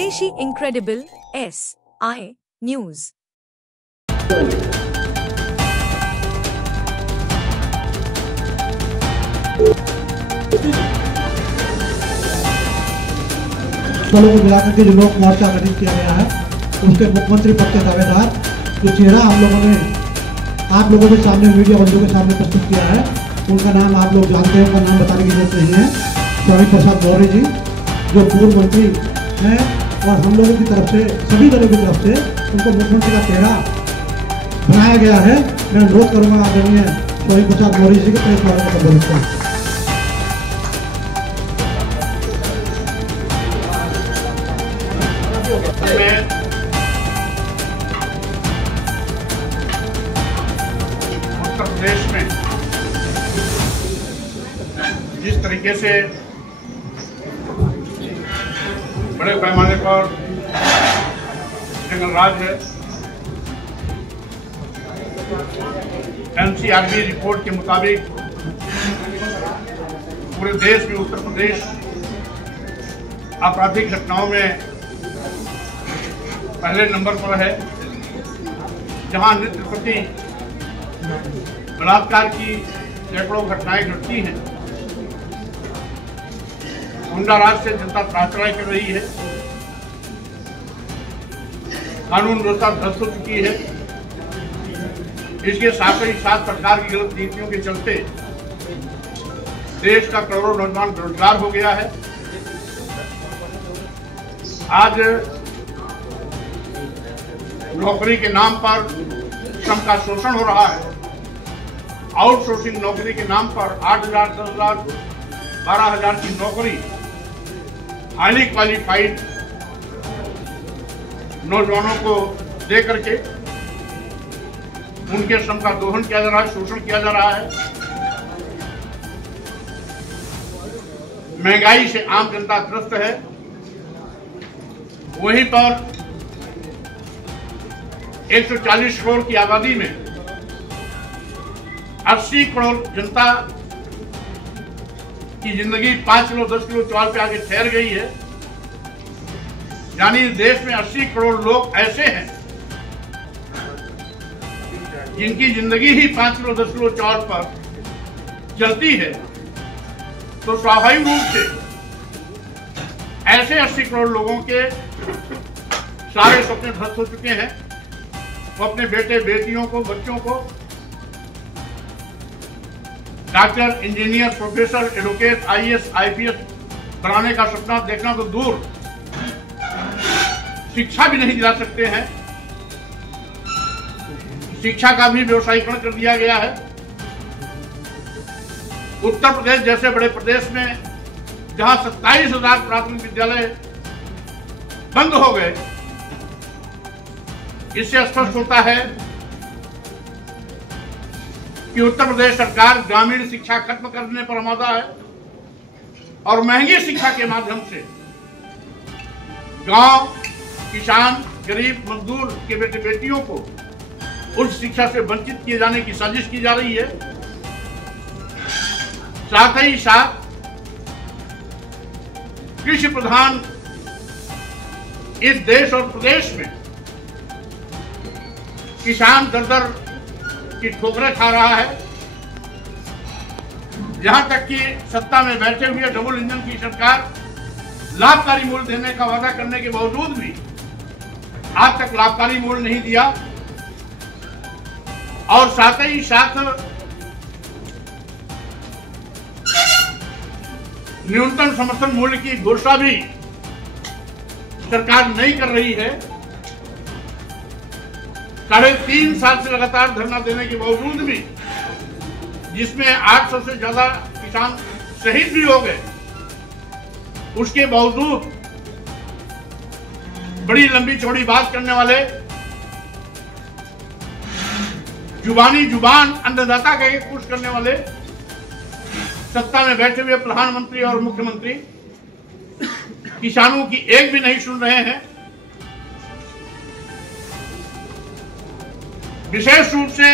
स्वदेशी incredible SI news. को मिलाकर के जो लोक मोर्चा गठित किया गया है उसके मुख्यमंत्री पद के दावेदार जो चेहरा हम लोगों ने आप लोगों के सामने मीडिया बंधुओं के सामने प्रस्तुत किया है, उनका नाम आप लोग जानते हैं, उनका नाम बताने की जरूरत नहीं है। स्वामी प्रसाद मौर्य जी जो पूर्व मंत्री हैं और हम लोगों की तरफ से, सभी दलों की तरफ से उनको मुख्यमंत्री का चेहरा बनाया गया है। मैं अनुरोध करूँगा आदरणीय स्वामी प्रसाद मौर्य जी के प्रेस वालों का संबोधित करें। उत्तर प्रदेश में जिस तरीके से बड़े पैमाने पर जंगल राज है, NCRB रिपोर्ट के मुताबिक पूरे देश में उत्तर प्रदेश आपराधिक घटनाओं में पहले नंबर पर है, जहां नित्य प्रति बलात्कार की सैकड़ों घटनाएं घटती हैं। गुंडा राज से जनता त्रासराय कर रही है, कानून व्यवस्था ध्वस्त हो चुकी है। इसके साथ ही साथ सरकार की गलत नीतियों के चलते देश का करोड़ों नौजवान बेरोजगार हो गया है। आज नौकरी के नाम पर श्रम का शोषण हो रहा है। आउटसोर्सिंग नौकरी के नाम पर 8,000, 10,000, 12,000 की नौकरी हाईली क्वालिफाइड नौजवानों को दे करके उनके श्रम का दोहन किया जा रहा है, शोषण किया जा रहा है। महंगाई से आम जनता त्रस्त है। वहीं पर 140 करोड़ की आबादी में 80 करोड़ जनता की जिंदगी 5 किलो 10 किलो चावल पे आगे ठहर गई है। यानी देश में 80 करोड़ लोग ऐसे हैं जिनकी जिंदगी ही 5 किलो 10 किलो चावल पर चलती है। तो स्वाभाविक रूप से ऐसे 80 करोड़ लोगों के सारे सपने ध्वस्त हो चुके हैं। वो अपने बेटे बेटियों को, बच्चों को doctor, engineer, professor, advocate, IAS, IPS बनाने का सपना देखना तो दूर, शिक्षा भी नहीं दिला सकते हैं। शिक्षा का भी व्यवसायीकरण कर दिया गया है। उत्तर प्रदेश जैसे बड़े प्रदेश में जहां 27,000 प्राथमिक विद्यालय बंद हो गए, इससे स्पष्ट होता है कि उत्तर प्रदेश सरकार ग्रामीण शिक्षा खत्म करने पर आमादा है और महंगी शिक्षा के माध्यम से गांव, किसान, गरीब, मजदूर के बेटे बेटियों को उच्च शिक्षा से वंचित किए जाने की साजिश की जा रही है। साथ ही साथ कृषि प्रधान इस देश और प्रदेश में किसान दर दर की ठोकरें खा रहा है। यहां तक कि सत्ता में बैठे हुए डबल इंजन की सरकार लाभकारी मूल्य देने का वादा करने के बावजूद भी आज तक लाभकारी मूल्य नहीं दिया। और साथ ही साथ न्यूनतम समर्थन मूल्य की घोषणा भी सरकार नहीं कर रही है। 3.5 साल से लगातार धरना देने के बावजूद भी, जिसमें 800 से ज्यादा किसान शहीद भी हो गए, उसके बावजूद बड़ी लंबी चौड़ी बात करने वाले, जुबान अन्नदाता का एक पुश करने वाले सत्ता में बैठे हुए प्रधानमंत्री और मुख्यमंत्री किसानों की एक भी नहीं सुन रहे हैं। विशेष रूप से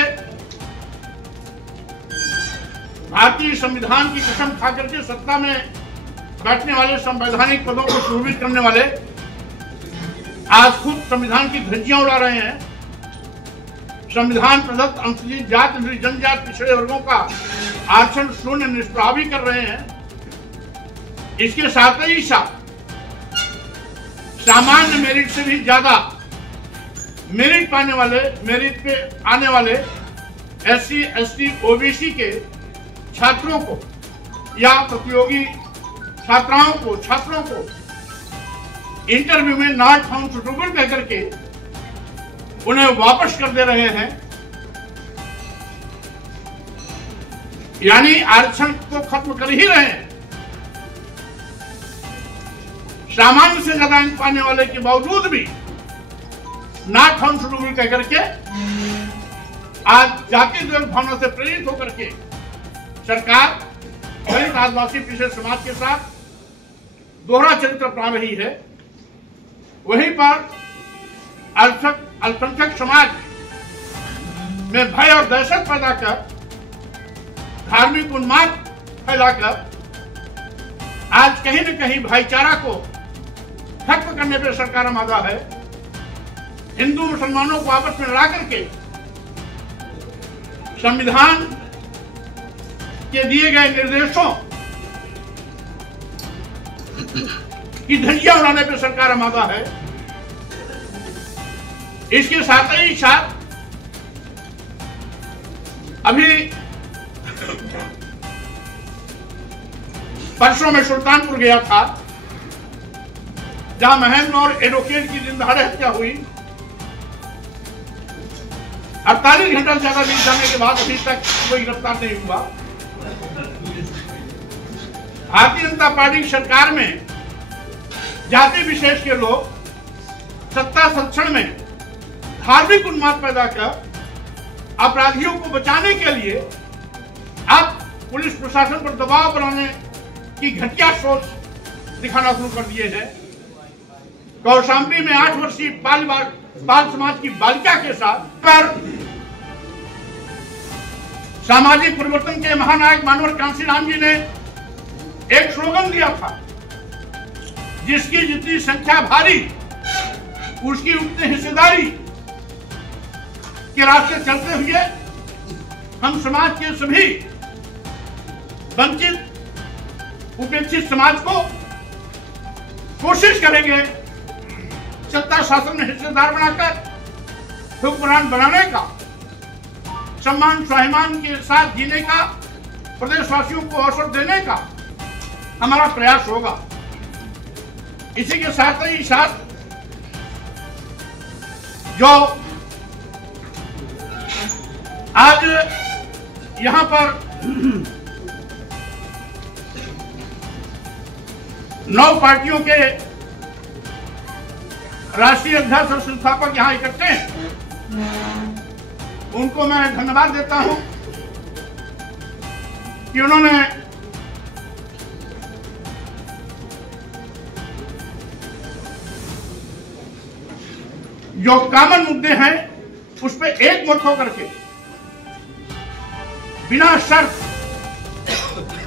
भारतीय संविधान की कसम खाकर के सत्ता में बैठने वाले संवैधानिक पदों को सुरक्षित करने वाले आज खुद संविधान की धज्जियां उड़ा रहे हैं, संविधान प्रदत्त अनुसूचित जाति अनुसूचित जनजाति पिछड़े वर्गों का आरक्षण शून्य निष्प्रभावी कर रहे हैं। इसके साथ ही साथ सामान्य मेरिट से भी ज्यादा मेरिट पे आने वाले SC, ST, OBC के छात्रों को या प्रतियोगी छात्रों को इंटरव्यू में नॉट फाउंड सुटेबल कह करके उन्हें वापस कर दे रहे हैं। यानी आरक्षण को खत्म कर ही रहे हैं। सामान्य से ज्यादा अंक पाने वाले के बावजूद भी नॉट फाउंड सुटेबल कह करके आज जाति द्वेष भावना से प्रेरित होकर के सरकार दलित आदिवासी पिछड़े समाज के साथ दोहरा चरित्र अपना रही है। वहीं पर अल्पसंख्यक समाज में भय और दहशत पैदा कर, धार्मिक उन्माद फैलाकर आज कहीं न कहीं भाईचारा को खत्म करने पर सरकार आमादा है। हिंदू मुसलमानों को आपस में लड़ा करके संविधान के दिए गए निर्देशों की धज्जियां उड़ाने पर सरकार आमादा है। इसके साथ ही साथ अभी परसों में सुल्तानपुर गया था, जहां महम और एडवोकेट की दिन दहाड़े हत्या हुई। 48 घंटा से ज्यादा बीत जाने के बाद अभी तक कोई गिरफ्तार नहीं हुआ। भारतीय जनता पार्टी की सरकार में जाति विशेष के लोग सत्ता संरक्षण में धार्मिक उन्माद पैदा कर अपराधियों को बचाने के लिए अब पुलिस प्रशासन पर दबाव बनाने की घटिया सोच दिखाना शुरू कर दिए हैं। कौशाम्बी में 8 वर्षीय बाल समाज की बालिका के साथ पर सामाजिक परिवर्तन के महानायक मानवर कांशीराम जी ने एक स्लोगन दिया था, जिसकी जितनी संख्या भारी उसकी उतनी हिस्सेदारी के रास्ते चलते हुए हम समाज के सभी वंचित उपेक्षित समाज को कोशिश करेंगे सत्ता शासन में हिस्सेदार बनाकर हुक्मरान बनाने का, सम्मान स्वाभिमान के साथ जीने का, प्रदेशवासियों को अवसर देने का हमारा प्रयास होगा। इसी के साथ ही साथ जो आज यहां पर 9 पार्टियों के राष्ट्रीय अध्यक्ष और संस्थापक यहां इकट्ठे हैं, उनको मैं धन्यवाद देता हूं कि उन्होंने जो कॉमन मुद्दे हैं उस पर एक मत होकर के बिना शर्त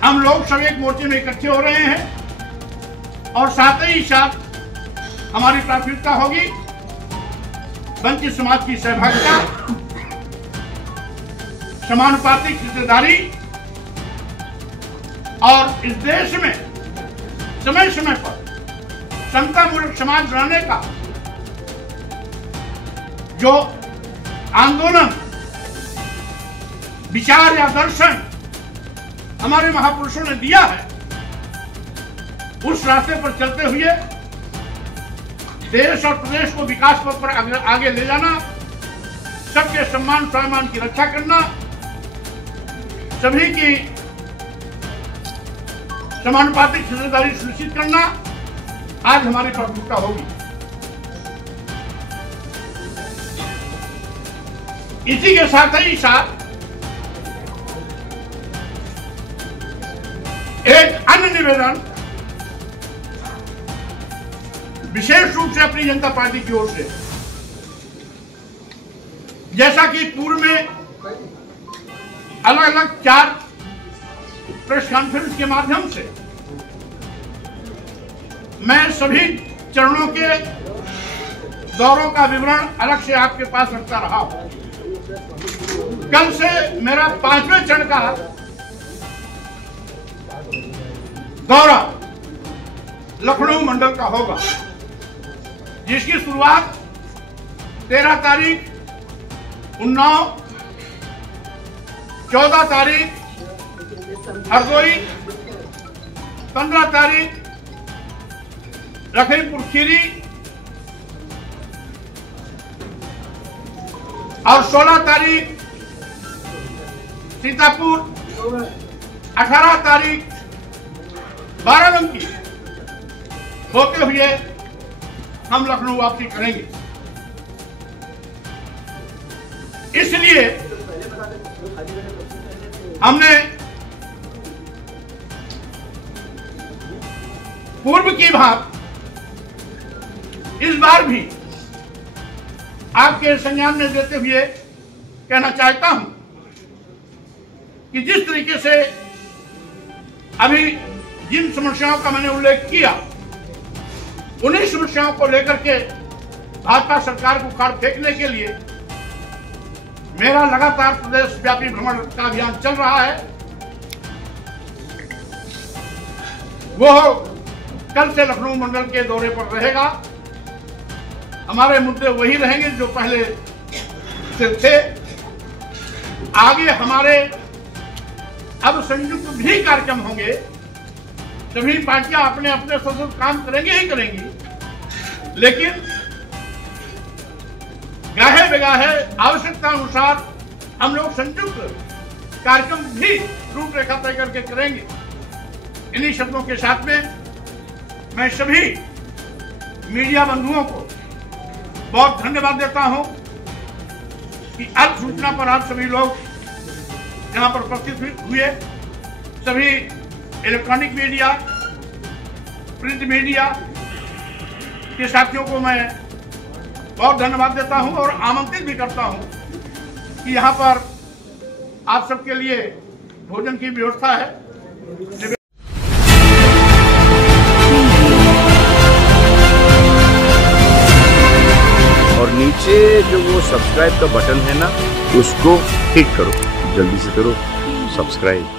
हम लोग सब एक मोर्चे में इकट्ठे हो रहे हैं और साथ ही साथ हमारी प्राथमिकता होगी वंचित समाज की सहभागिता, समानुपातिक हिस्सेदारी और इस देश में समय समय पर समतामूलक समाज बनाने का जो आंदोलन, विचार या दर्शन हमारे महापुरुषों ने दिया है, उस रास्ते पर चलते हुए देश और प्रदेश को विकास पथ पर आगे ले जाना, सबके सम्मान स्वाभिमान की रक्षा करना, सभी की समानुपातिक हिस्सेदारी सुनिश्चित करना आज हमारी प्राथमिकता होगी। इसी के साथ ही साथ एक अन्य निवेदन विशेष रूप से अपनी जनता पार्टी की ओर से, जैसा कि पूर्व में अलग अलग 4 प्रेस कॉन्फ्रेंस के माध्यम से मैं सभी चरणों के दौरों का विवरण अलग से आपके पास रखता रहा हूं। कल से मेरा 5वें चरण का दौरा लखनऊ मंडल का होगा, जिसकी शुरुआत 13 तारीख, 19, 14 तारीख हरदोई, 15 तारीख लखीमपुर खीरी और 16 तारीख सीतापुर, 18 तारीख बाराबंकी होते हुए हम लखनऊ वापसी करेंगे। इसलिए हमने पूर्व की भांति इस बार भी आपके संज्ञान में देते हुए कहना चाहता हूं कि जिस तरीके से अभी जिन समस्याओं का मैंने उल्लेख किया, उन्हीं समस्याओं को लेकर के भाजपा सरकार को उखाड़ फेंकने के लिए मेरा लगातार प्रदेश व्यापी भ्रमण का अभियान चल रहा है। वो कल से लखनऊ मंडल के दौरे पर रहेगा। हमारे मुद्दे वही रहेंगे जो पहले से थे। आगे हमारे अब संयुक्त भी कार्यक्रम होंगे। सभी पार्टियां अपने अपने स्वतंत्र काम करेंगे ही करेंगी, लेकिन गाहे बेगाहे आवश्यकता अनुसार हम लोग संयुक्त कार्यक्रम भी रूपरेखा तय करके करेंगे। इन्हीं शब्दों के साथ में मैं सभी मीडिया बंधुओं को बहुत धन्यवाद देता हूं कि अल्प सूचना पर आप सभी लोग यहां पर उपस्थित हुए। सभी इलेक्ट्रॉनिक मीडिया, प्रिंट मीडिया के साथियों को मैं बहुत धन्यवाद देता हूं और आमंत्रित भी करता हूं कि यहां पर आप सबके लिए भोजन की व्यवस्था है। और नीचे जो वो सब्सक्राइब का बटन है ना, उसको क्लिक करो, जल्दी से करो सब्सक्राइब।